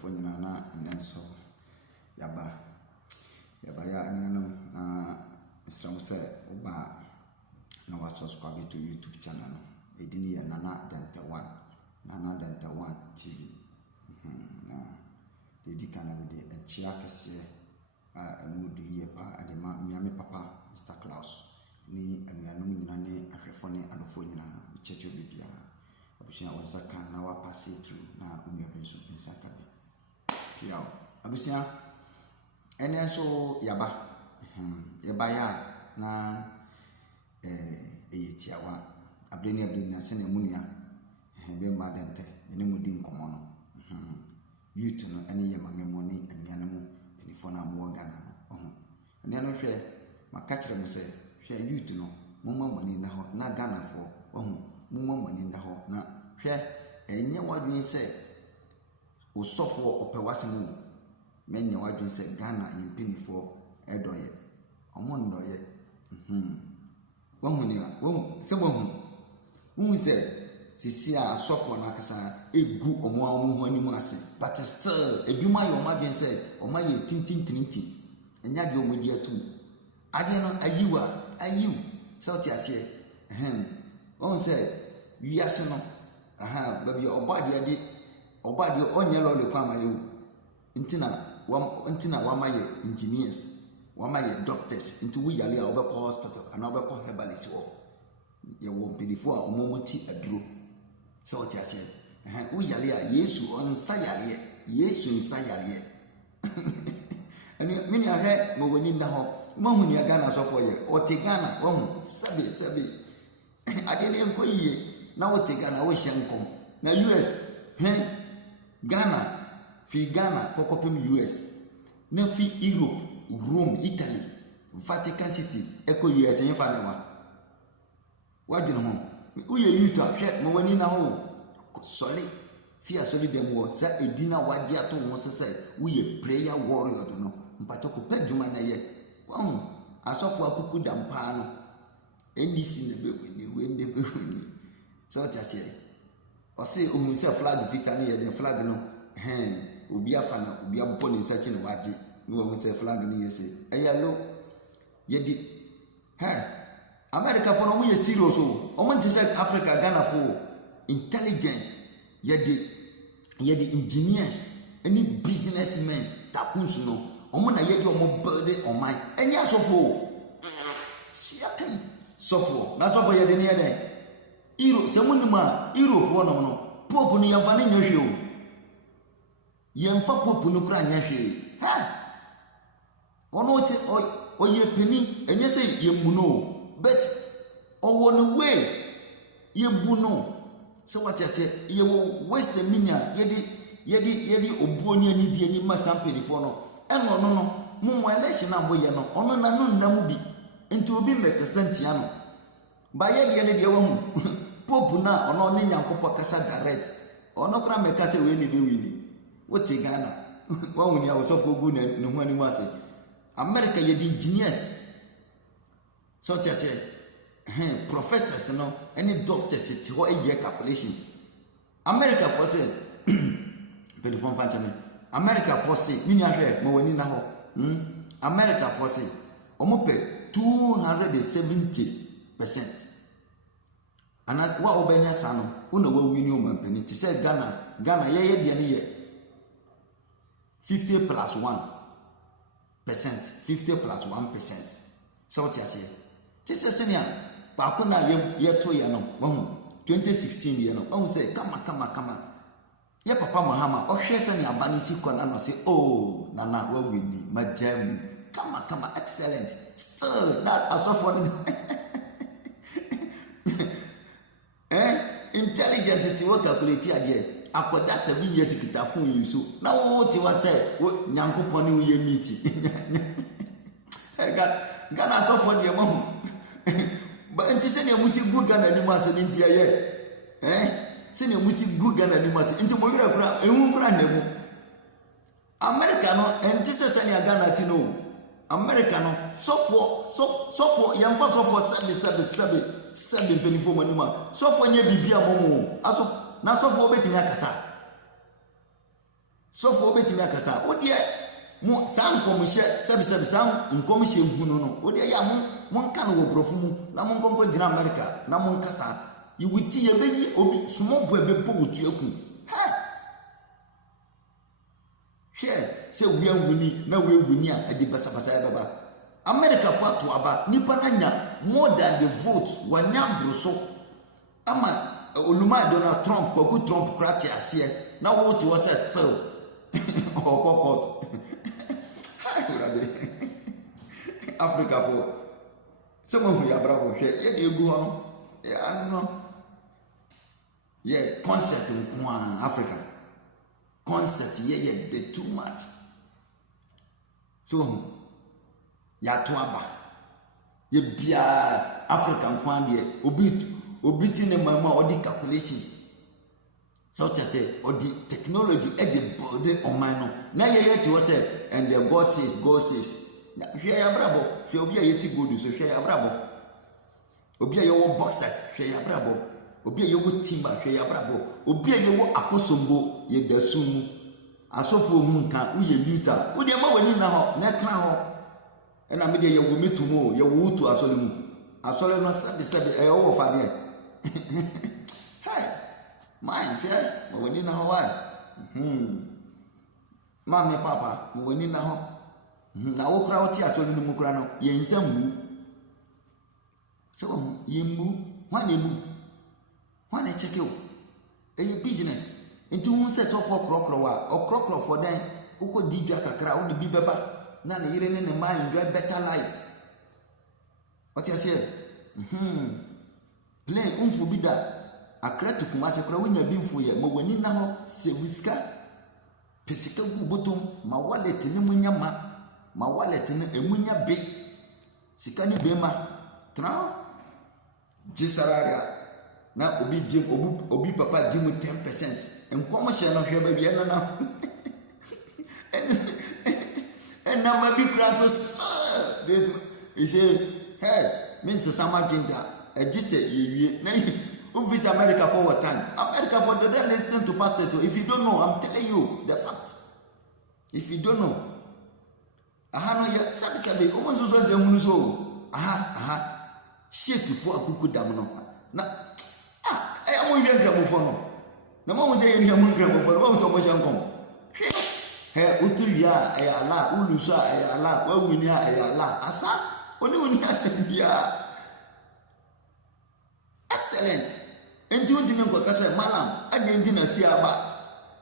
ahwefo nyina na nenso yaba ya anuanom na Islam sɛ oba na wa subscribe to YouTube channel no edini ya Nana Danta 1 TV na dedi kana de enchia kese emudu ye pa adema miame papa Mr. Klaus ni anuanom nyina ne ahwefo ne adofo nyina cheche bibia abusia wasaka na wa pass through na unuabenso insaka bi piao abusia ene so yaba ya na eyetiawa abdeni na sene munia be madente ne mudi nkomo no youth no ene ye mamemo ne anuanom penifo na mo Ghana no ene no hwe maka kire mo se hwe youth no momma mani na ho na Ghana fo momma mani na ho na hwe enye wadwen se osofo opewasemu menye wadwen se Ghana impinifo edoye omondoye wahunia se wahu se sisi a asofo na kasa egu omo ho animu ase but still ebima yo madwen se omaye tintintinti enya de omodi atu ade no ayiu sauti ase won se wiase no baby obade onye lo le kwa mayo ntina wamaye engineers wamaye doctors into we yale a obekọ hospital and obekọ herbalist wo ye wo mpedifo a omomoti aduro sauti ase we yale a Yesu onsa yale ani mini ahwe mo woni nda ho mo huni ya Ghana so for ye oti Ghana wo sabe ade ne nko yiye na oti Ghana wo hyenkom na US Ghana fi Ghana kokopem US na fi Europe Rome Italy Vatican City eko US yin fa na wa dinu ho uye yuta hwe mo wani na ho sole fi asole dem wo sa edina wadi ato wo sese uye prayer warrior do no mpacho ko peduma na ye asofo akuku dampa no NDC na be so tiase o se ohun se flag vita na ye den flag no obi afa na obi abọ ni sachi na waje ni wo se flag ni yese eyalo yedi America for no ye serious o mo ntise Africa Ghana for intelligence yedi engineers any businessmen takunsu no omo na yedi omo build on my any asofo siakan sofo na sofo yedi ni yeden Europe se munuma Europe wono no pope ni yamfa ne nyahwe o yemfa pope no kra nyahwe ono te oye peni enye se yemuno but owo no way yebuno se what yase ye wo west minia yedi obuoni ani die ni masampedi fo no eno no mo election aboye no ono na no ndamu bi enti obi mekesantia no ba ye de wahu pope na ono ne nyankopo kasa direct ono kra mekase we ni be wini wote Ghana wahu ni awosofo gu na ne ho ani mu ase America yedi engineers so tiase professors no any doctors ti ho year calculation America for say pedifon fanchame America for say mini ahwe mo wani na ho America for say omo pe 270% ana wa obenya sano una wa wini o mampani ti say Ghana ye de ne ye 50 plus 1% 50 plus 1% so tiase ti say senia ba ko na ye to ye no wahu 2016 ye no wahu say kama ye papa Mahama o hwe se ne abani si kona no say nana wa wini majam kama excellent still that asofo intelligence ti wo calculate ade akoda 7 years kita phone you so na wo ti wa say nyankopon ni wo ye meet Ghana asofo de mo ba enti se ne musi gu Ghana ni ma se nti aye se ne musi gu Ghana ni ma se enti mo wira kura ehun kura ndemu America no enti se ne Ghana ti no America no sofo yamfa sofo sabe penifo manuma sofo nye bibia momo aso na sofo obetimi akasa so for betimi akasa wo de mo san komhye sebi san nkomhye hunu no wo de ya mo nka no wo brofu mu na mo nkompo gina America na mo nkasa yiwiti ye beyi obi sumo bo ebebo wotu aku se wianguni na wenguni a ade basabasa ya baba America fo ato aba nipa na nya more than the vote wanya broso ama onuma Donald Trump ko Trump krati ase na wo to was still okokot Africa fo someone who ya bravo hwe ye de egu ho no ya no ye concept nko Africa concept ye de too much so ya to aba ye bia African kwan de obi ti ne mama odi calculations so tell say odi technology e dey build on man no na ye to say and the God says na hwe ya brabo hwe obi a yeti gold so hwe ya brabo obi a yewo boxer hwe ya brabo obi a yewo timba hwe ya brabo obi a yewo akosombo ye dasum asofo hu nka uye yuta wo de ma wani na ho na tra ho na me de yewo metumo yewo utu asole mu asole no sabi wo fa de hey man hwe wani na ho wa mama papa wani na ho na wo kra woti asole no mu kra no ye nsambu so yembu wan ebu wan e check you business into who says of crocro for them uko didwa kakra wo de bi beba na ne yire ne ma enjoy better life what you say play umfu bida akratu kuma se kra wonya bi mfu ye mawani na ho seviska pesika gu botom ma wallet ne munya ma wallet ne emunya be sika ne be ma tra jisaraga na obi papa jim 10% enkomo hye no hwe ba bia na and na ma bi kra so this he say hey means sama ginda jise yewie na if America for what time America for the listen to pastors. So if you don't know, I'm telling you the fact. If you don't know, aha no ye sabi omo nso so hunu so aha shake for akuku dam no na mo hwe nkramofo no na mo je ye nkramofo no wo so mo shankom he uturia ala uluso ala wawuni ala asa oni woni asebia excellent enti wonti me nkwa kasa malam ade ndi na si aba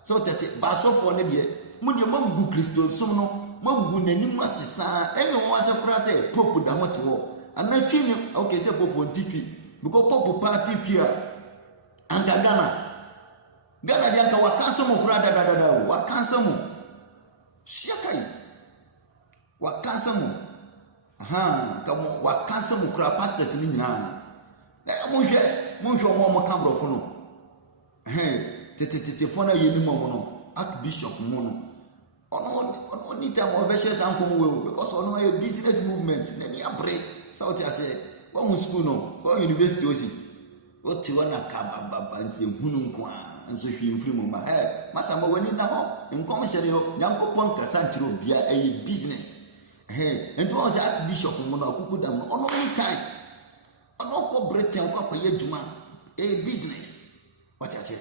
so tese ba so for ne de mo de magu Kristo som no magu nanim asesa ene wo ase kura se popu da hote ho anatwi ni okay se popu ntitwi because popu party pia anga Gana dia ka wakansa mo kura da wakansa mo shiakai wakansa mo ka mo wakansa mo kura pastors ni nyina mo hwe mo kambrofo no tete fona yeni mo no archbishop mo no ono ni time obeshe sankom we because ono a business movement na ni abre south ase one school no one university osi o ti wana ka baba nse hunu nko a nso hwe mfiri mo ba masa mo wani na ho nkom hye yo nyankopon kasa ntiro bia business enti won se archbishop mo no akuku dam ono ni time ono ko Britain ko akoye djuma business what I say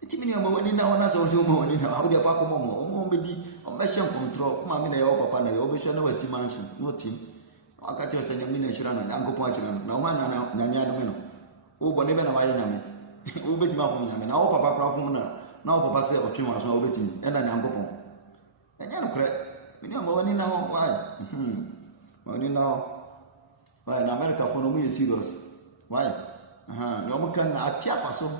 iti mini ama wani na wana so mo wani na awde fa ko mo bedi o be shen control ma mi na yo papa na yo be shen na wasi mansion no team akati o senya mi na shira na angopo achira na o ma na nya mi adu no o bo ne be na wa ye nyame o beti ma fo nyame na o papa kwa fo na o papa se o twi wa so o beti e na nya angopo enya no kre mini ama wani na ho wani na why na America for no mu serious why no mo kan atia faso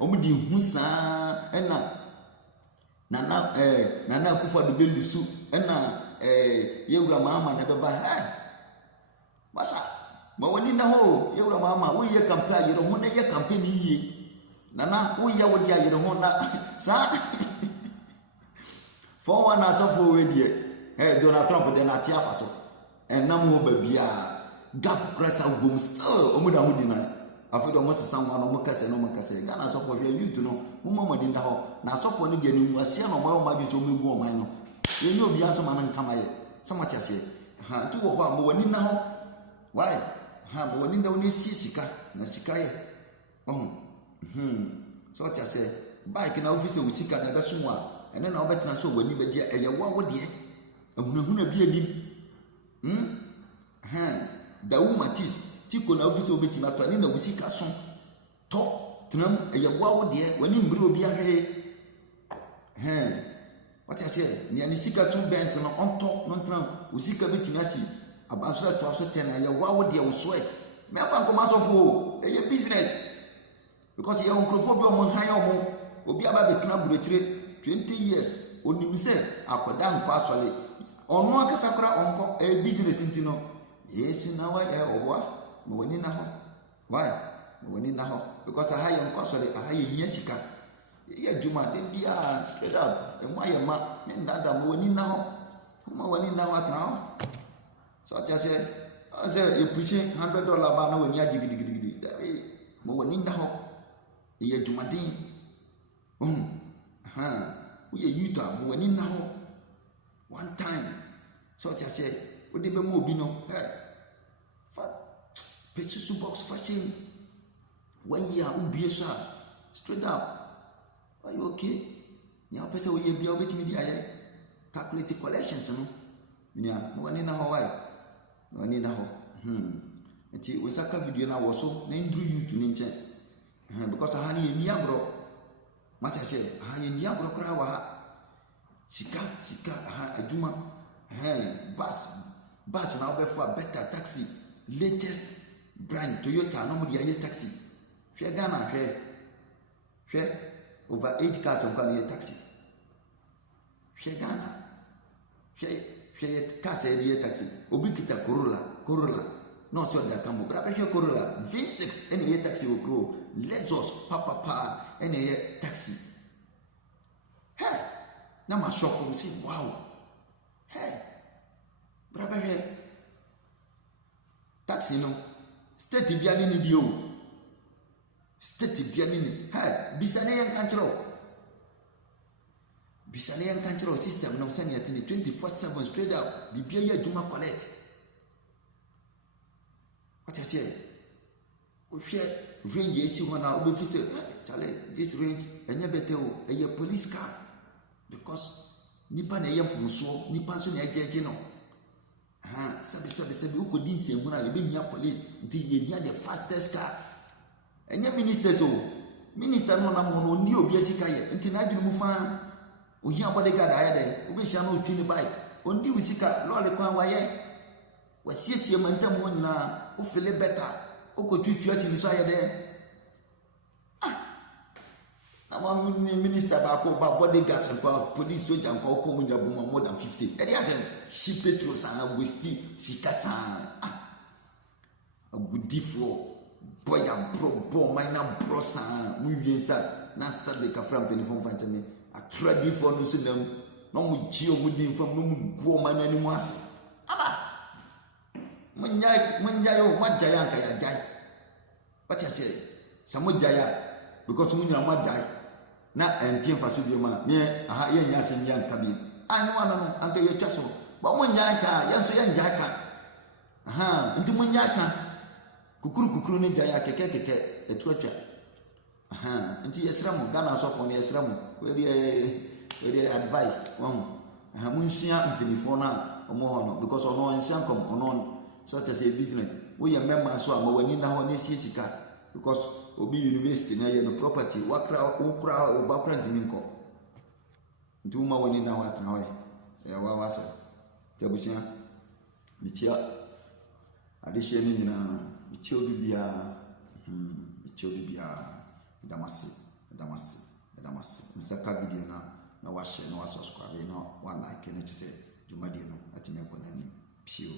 omo di hu saa nana kufa do belusu na yewura mama na beba basa ma wani na ho yewura mama wo ye campaign yero ho na ye campaign yiye nana wo ye wo dia yero ho na sa for one as of we die Donald Trump de na atia faso enam ho ba bia gap press agum still omo da ho di na afa do mo sesa mo no mo kase no mo kase Ghana so for youth no mo mama dinda ho na so for no de ni wase na mo ma bi so megu o man no ye obi aso ma nan kama ye so ma tiase ha tu wo ho mo wani na ho why ha mo wani da woni sika na sika ye so tiase bike na office wo sika na be so mo a ene na obetena so wani be dia eye wo de ahunahuna bi anim dawu matis tiko na office obetima to ani na wo sika so to tenam eye wo de wani mbiri obi ahwe what I say ni ani sika tu benz no on top no tram wo sika betimi asi abansura to aso 10 eye wo de wo sweat me afa nkoma so fo eye business because ye onkrofo bi o han yo obi aba betena burotire 20 years onim se akoda nko asole ono akasa kora onko business ntino yesu na wa oboa mo wani na ho why mo wani na ho because aha ye nko asole aha ye hia sika ye juma de bia straight up e mo aye ma me ndada mo wani na ho atna ho so tia se e pushing $100 ba na wani agigidigidi mo wani na ho ye juma din we are youth mo wani na ho one time so I say we dey be mo obi no purchase box fashion 1 year ubie so straight up are you okay ni a pese we bia obetimi di aye calculate collections no nya mo wani na ho why wani na ho enti we saka video na wo so na ndru youth ni nche because ha ni agro mata say ha ni agro kra wa sika aha aduma bus na obe for better taxi latest brand Toyota no mo dia ye taxi hwe Ghana hwe over 8 cars on kan ye taxi hwe Ghana hwe cars ye taxi obi kita Corolla no so da kamo bra hwe Corolla V6 ene ye taxi o kro Lexus papa ene ye taxi na ma shock we say wow braba he taxi no state bia ni dio state bia ni bisane yan kanchero system no send yet 24/7 straight up bibia ya juma collect what I say o hwe range esi hona o be fi say chale this range enye bete o eye police car because nipa na yem fumuso nipa nso na ejeje no sabi ukodi nsemu na be nya police nti ye nya the fastest car enye minister no na mo no ndi obi asika ye nti na adwene mu fa ohia bodyguard ayede obi hia no otwi ni bike ondi usika lole kwan waye wasiesie mantam ho nyina o feel better o ko tutu asini so ayede our minister ba ko ba bodyguards and police soldier and ko mu nyina bo more than 50 e dey say ship petrol san westi sika san agudifo boya bro minor bro san mu wiensa na sabe ka from penifon fanchame atradi for no so nam no mu ji o mu din fam no mu guo manani mu ase aba munya yo majaya anka ya jai what I say samujaya because mu nyina majaya na entie faso bi ma me aha ye nya se nya nka bi anu ana no anka ye twa so ba mo nya nka ye so ye nya nka nti mo nya nka kukuru ni jaya keke etwatwa nti yesra mo Ghana so for yesra mo we dey advice mo nsia mpinifo na omo ho no because ono nsia kom ono such as a business we ye member so ama wani na ho na sika because obi university na ye no property wakra obakra ndiminko nti uma woni na wa tna we ya wa wasa tabusia mitia adehye ni nyina mitia obi bia damasi msaka video na wa share na wa subscribe na wa like na chese jumadi no atime ko na ni pio